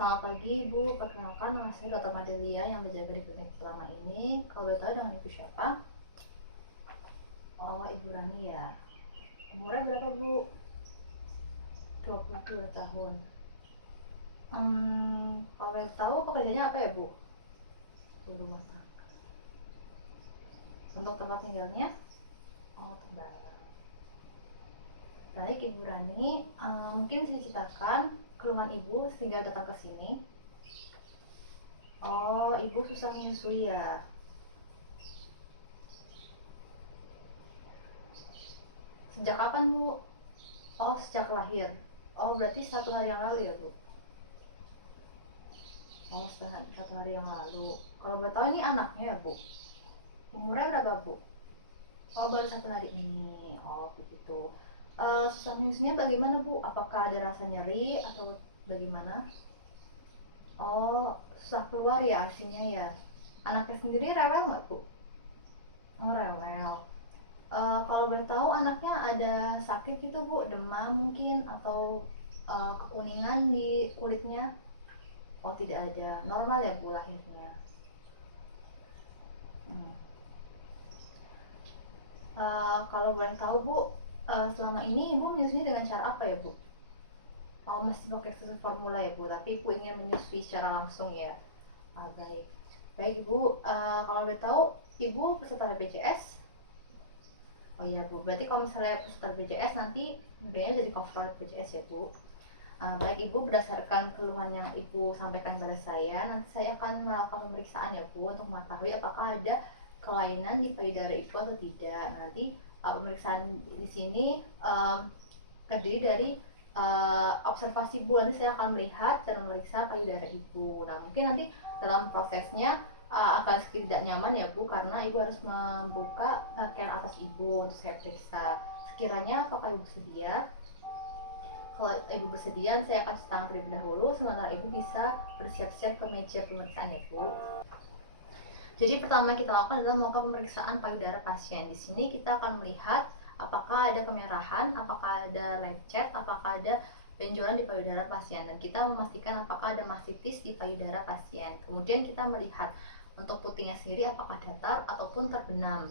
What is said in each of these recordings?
Selamat pagi Ibu, perkenalkan nama saya Dr. Madelia yang berjaga di klinik pertama ini. Kalau boleh tahu dengan Ibu siapa? Oh, Ibu Rani ya. Umurnya berapa Bu? 22 tahun. Kalau boleh tahu pekerjaannya apa ya Bu? Di rumah tangga. Untuk tempat tinggalnya? Oh, Tembalang. Baik Ibu Rani, mungkin bisa diceritakan keluhan Ibu sehingga datang ke sini. Oh, Ibu susah menyusui ya. Sejak kapan Bu? Oh, sejak lahir. Oh, berarti 1 hari yang lalu ya Bu? Oh, 1 hari yang lalu. Kalau boleh tahu ini anaknya ya Bu? Umurnya berapa Bu? Oh, baru 1 hari ini. Oh, begitu. Susah menyusunya bagaimana Bu? Apakah ada rasa nyeri atau bagaimana? Oh, susah keluar ya asinya ya. Anaknya sendiri rewel nggak Bu? Oh, rewel. Kalau boleh tahu anaknya ada sakit gitu Bu, demam mungkin atau kekuningan di kulitnya? Oh, tidak ada. Normal ya Bu lahirnya. Hmm. Kalau boleh tahu Bu, selama ini Ibu menyusui dengan cara apa ya Bu? Oh, masih pakai susu formula ya Bu, tapi Ibu ingin menyusui secara langsung ya. Baik. Baik Ibu, kalau boleh tahu Ibu peserta BPJS? Oh iya Bu, berarti kalau misalnya peserta BPJS nanti biayanya jadi cover BPJS ya Bu. Baik Ibu, berdasarkan keluhan yang Ibu sampaikan kepada saya, nanti saya akan melakukan pemeriksaan ya Bu untuk mengetahui apakah ada kelainan di payudara Ibu atau tidak. Nanti pemeriksaan di sini terdiri dari observasi Ibu. Nanti saya akan melihat dan memeriksa payudara Ibu. Nah, mungkin nanti dalam prosesnya akan sedikit tidak nyaman ya Bu, karena Ibu harus membuka pakaian atas Ibu untuk saya periksa. Sekiranya apakah Ibu bersedia? Kalau Ibu bersedia, saya akan cuci tangan terlebih dahulu, sementara Ibu bisa bersiap-siap ke meja pemeriksaan ya Bu. Jadi pertama yang kita lakukan adalah melakukan pemeriksaan payudara pasien. Di sini kita akan melihat apakah ada kemerahan, apakah ada lecet, apakah ada benjolan di payudara pasien, dan kita memastikan apakah ada mastitis di payudara pasien. Kemudian kita melihat untuk putingnya sendiri apakah datar ataupun terbenam.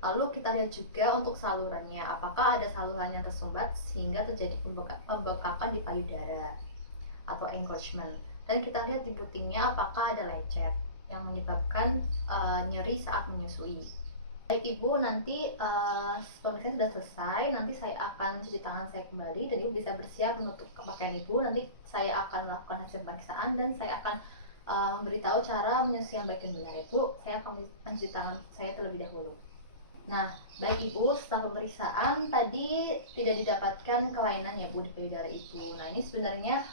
Lalu kita lihat juga untuk salurannya, apakah ada saluran yang tersumbat sehingga terjadi pembengkakan di payudara atau engorgement. Dan kita lihat di putingnya apakah ada lecet yang menyebabkan nyeri saat menyusui. Baik Ibu, nanti pemeriksaan sudah selesai, nanti saya akan cuci tangan saya kembali dan Ibu bisa bersiap menutup pakaian Ibu. Nanti saya akan melakukan hasil pemeriksaan dan saya akan memberitahu cara menyusui yang baik dan benar Ibu. Saya akan mencuci tangan saya terlebih dahulu. Nah, baik Ibu, setelah pemeriksaan tadi tidak didapatkan kelainan ya Bu di payudara Ibu. Nah, ini sebenarnya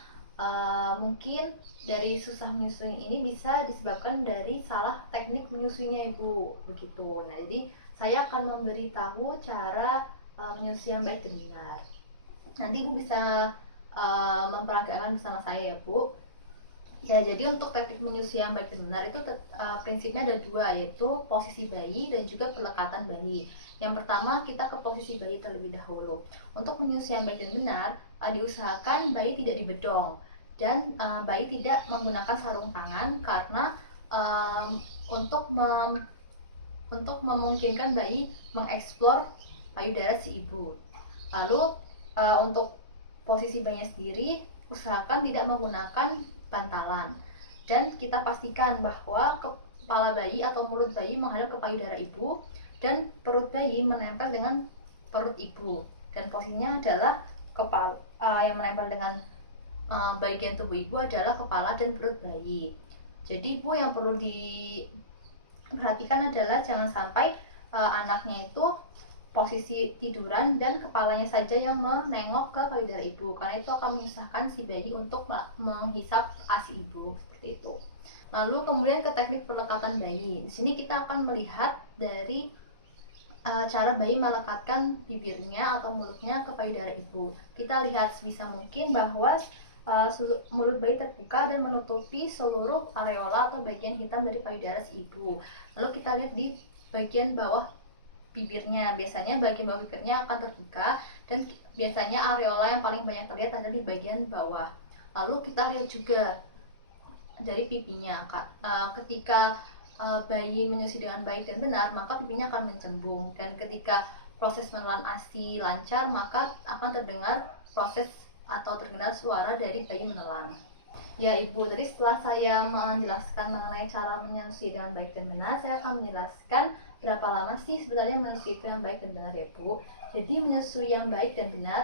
mungkin dari susah menyusui ini bisa disebabkan dari salah teknik menyusuinya Ibu, begitu. Nah, jadi saya akan memberitahu cara menyusui yang baik dan benar. Nanti Ibu bisa memperagakan bersama saya ya Bu. Ya, jadi untuk teknik menyusui yang baik dan benar itu prinsipnya ada dua, yaitu posisi bayi dan juga pelekatan bayi. Yang pertama, kita ke posisi bayi terlebih dahulu. Untuk menyusui yang baik dan benar, diusahakan bayi tidak dibedong dan bayi tidak menggunakan sarung tangan karena untuk memungkinkan bayi mengeksplor payudara si ibu. Lalu untuk posisi bayinya sendiri, usahakan tidak menggunakan bantalan dan kita pastikan bahwa kepala bayi atau mulut bayi menghadap ke payudara ibu dan perut bayi menempel dengan perut ibu, dan posisinya adalah kepala yang menempel dengan bagian tubuh ibu adalah kepala dan perut bayi. Jadi Ibu yang perlu diperhatikan adalah jangan sampai anaknya itu posisi tiduran dan kepalanya saja yang menengok ke payudara ibu, karena itu akan menyusahkan si bayi untuk menghisap ASI ibu, seperti itu. Lalu kemudian ke teknik pelekatan bayi. Di sini kita akan melihat dari cara bayi melekatkan bibirnya atau mulutnya ke payudara ibu. Kita lihat sebisa mungkin bahwa mulut bayi terbuka dan menutupi seluruh areola atau bagian hitam dari payudara si ibu. Lalu kita lihat di bagian bawah bibirnya, biasanya bagian bawah bibirnya akan terbuka dan biasanya areola yang paling banyak terlihat ada di bagian bawah. Lalu kita lihat juga dari pipinya. Ketika bayi menyusui dengan baik dan benar, maka pipinya akan mencembung, dan ketika proses menelan ASI lancar, maka akan terdengar proses atau terdengar suara dari bayi menelan. Ya Ibu, tadi setelah saya menjelaskan mengenai cara menyusui dengan baik dan benar, saya akan menjelaskan berapa lama sih sebenarnya menyusui dengan baik dan benar ya Bu. Jadi menyusui yang baik dan benar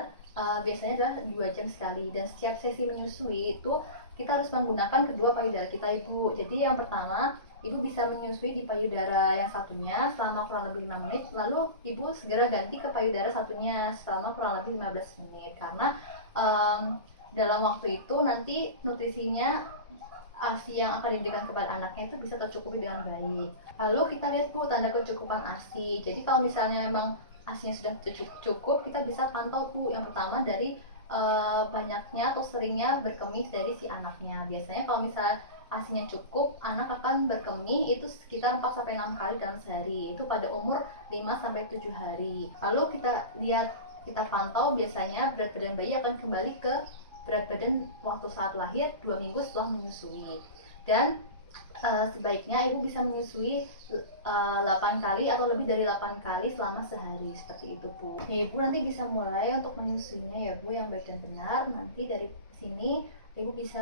biasanya adalah 2 jam sekali, dan setiap sesi menyusui itu kita harus menggunakan kedua payudara kita Ibu. Jadi yang pertama, Ibu bisa menyusui di payudara yang satunya selama kurang lebih 5 menit, lalu Ibu segera ganti ke payudara satunya selama kurang lebih 15 menit, karena dalam waktu itu nanti nutrisinya ASI yang akan diberikan kepada anaknya itu bisa tercukupi dengan baik. Lalu kita lihat Bu tanda kecukupan ASI. Jadi kalau misalnya memang ASInya sudah cukup, kita bisa pantau Bu yang pertama dari banyaknya atau seringnya berkemih dari si anaknya. Biasanya kalau misalnya ASInya cukup, anak akan berkemih itu sekitar 4-6 kali dalam sehari. Itu pada umur 5-7 hari. Lalu kita pantau biasanya berat badan bayi akan kembali ke berat badan waktu saat lahir 2 minggu setelah menyusui. Dan sebaiknya ibu bisa menyusui 8 kali atau lebih dari 8 kali selama sehari, seperti itu Bu. Ya, ibu nanti bisa mulai untuk menyusuinya ya Bu yang baik dan benar. Nanti dari sini ibu bisa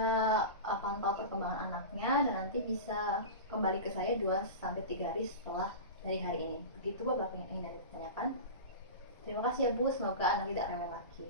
pantau perkembangan anaknya, dan nanti bisa kembali ke saya 2-3 hari setelah dari hari ini. Begitu Bapak yang ingin ditanyakan. Terima kasih ya Bu, semoga anak tidak rewel lagi.